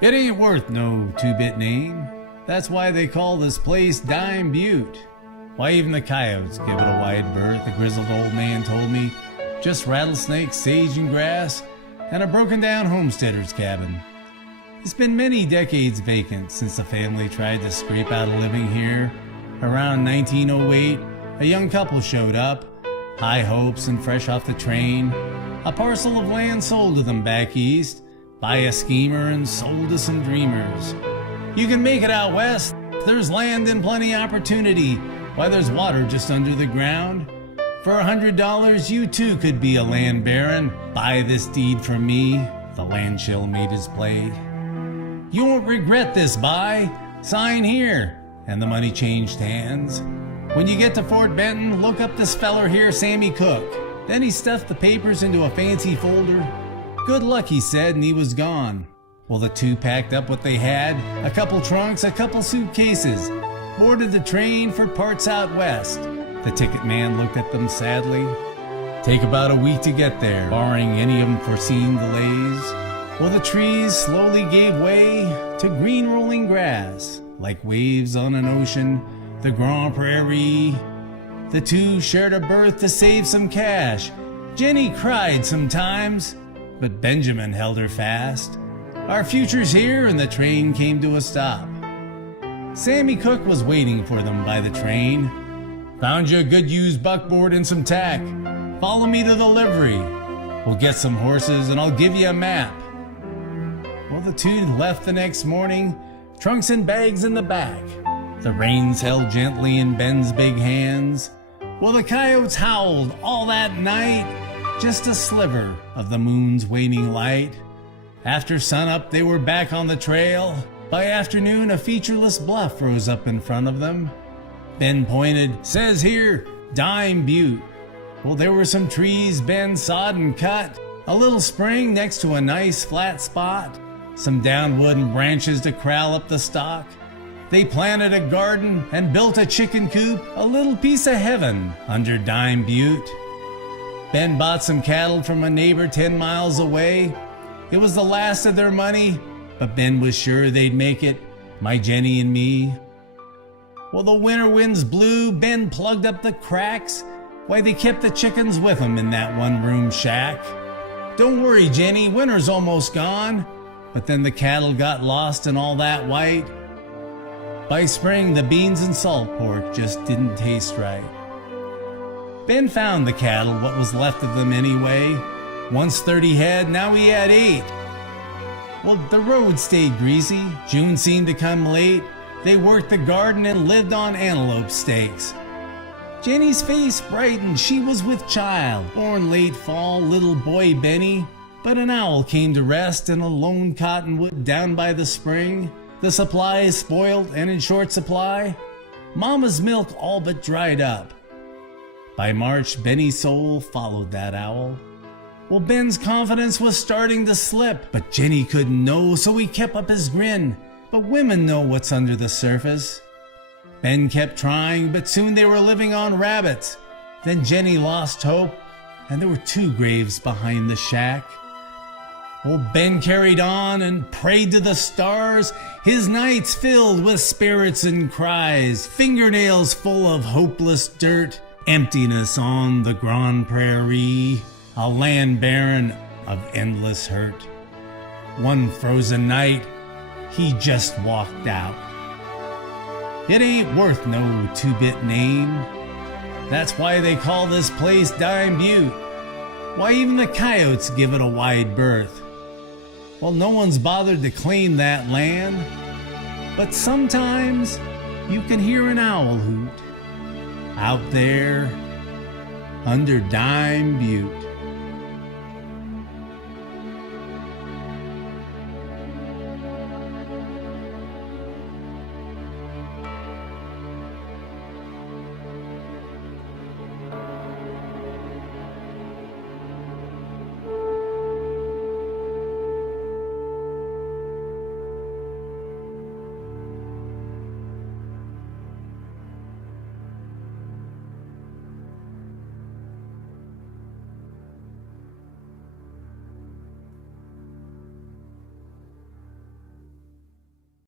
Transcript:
It ain't worth no two-bit name. That's why they call this place Dime Butte. Why even the coyotes give it a wide berth, the grizzled old man told me. Just rattlesnakes, sage and grass, and a broken down homesteader's cabin. It's been many decades vacant since the family tried to scrape out a living here. Around 1908, a young couple showed up, high hopes and fresh off the train. A parcel of land sold to them back east by a schemer and sold to some dreamers. You can make it out west. There's land and plenty opportunity. Why, there's water just under the ground. For $100, you too could be a land baron. Buy this deed from me. The land shill made his play. You won't regret this buy. Sign here. And the money changed hands. When you get to Fort Benton, look up this feller here, Sammy Cook. Then he stuffed the papers into a fancy folder. Good luck, he said, and he was gone. Well, the two packed up what they had, a couple trunks, a couple suitcases, boarded the train for parts out west. The ticket man looked at them sadly. Take about a week to get there, barring any unforeseen delays. Well, the trees slowly gave way to green rolling grass, like waves on an ocean, the Grand Prairie. The two shared a berth to save some cash. Jenny cried sometimes, but Benjamin held her fast. Our future's here, and the train came to a stop. Sammy Cook was waiting for them by the train. Found you a good used buckboard and some tack. Follow me to the livery. We'll get some horses and I'll give you a map. Well, the two left the next morning, trunks and bags in the back. The reins held gently in Ben's big hands. Well, the coyotes howled all that night, just a sliver of the moon's waning light. After sunup, they were back on the trail. By afternoon, a featureless bluff rose up in front of them. Ben pointed, says here, Dime Butte. Well, there were some trees Ben sawed and cut, a little spring next to a nice flat spot, some down wood and branches to corral up the stock. They planted a garden and built a chicken coop, a little piece of heaven under Dime Butte. Ben bought some cattle from a neighbor 10 miles away. It was the last of their money, but Ben was sure they'd make it, my Jenny and me. Well, the winter winds blew, Ben plugged up the cracks. Why, they kept the chickens with them in that one-room shack. Don't worry, Jenny, winter's almost gone. But then the cattle got lost in all that white. By spring, the beans and salt pork just didn't taste right. Ben found the cattle, what was left of them anyway. Once 30 head, now he had 8. Well, the road stayed greasy. June seemed to come late. They worked the garden and lived on antelope steaks. Jenny's face brightened, she was with child, born late fall, little boy Benny. But an owl came to rest in a lone cottonwood down by the spring. The supplies spoiled and in short supply. Mama's milk all but dried up. By March, Benny's soul followed that owl. Well, Ben's confidence was starting to slip, but Jenny couldn't know, so he kept up his grin. But women know what's under the surface. Ben kept trying, but soon they were living on rabbits. Then Jenny lost hope, and there were 2 graves behind the shack. Well, Ben carried on and prayed to the stars, his nights filled with spirits and cries, fingernails full of hopeless dirt, emptiness on the Grand Prairie, a land barren of endless hurt. One frozen night, he just walked out. It ain't worth no two-bit name. That's why they call this place Dime Butte. Why even the coyotes give it a wide berth. Well, no one's bothered to claim that land, but sometimes you can hear an owl hoot out there under Dime Butte.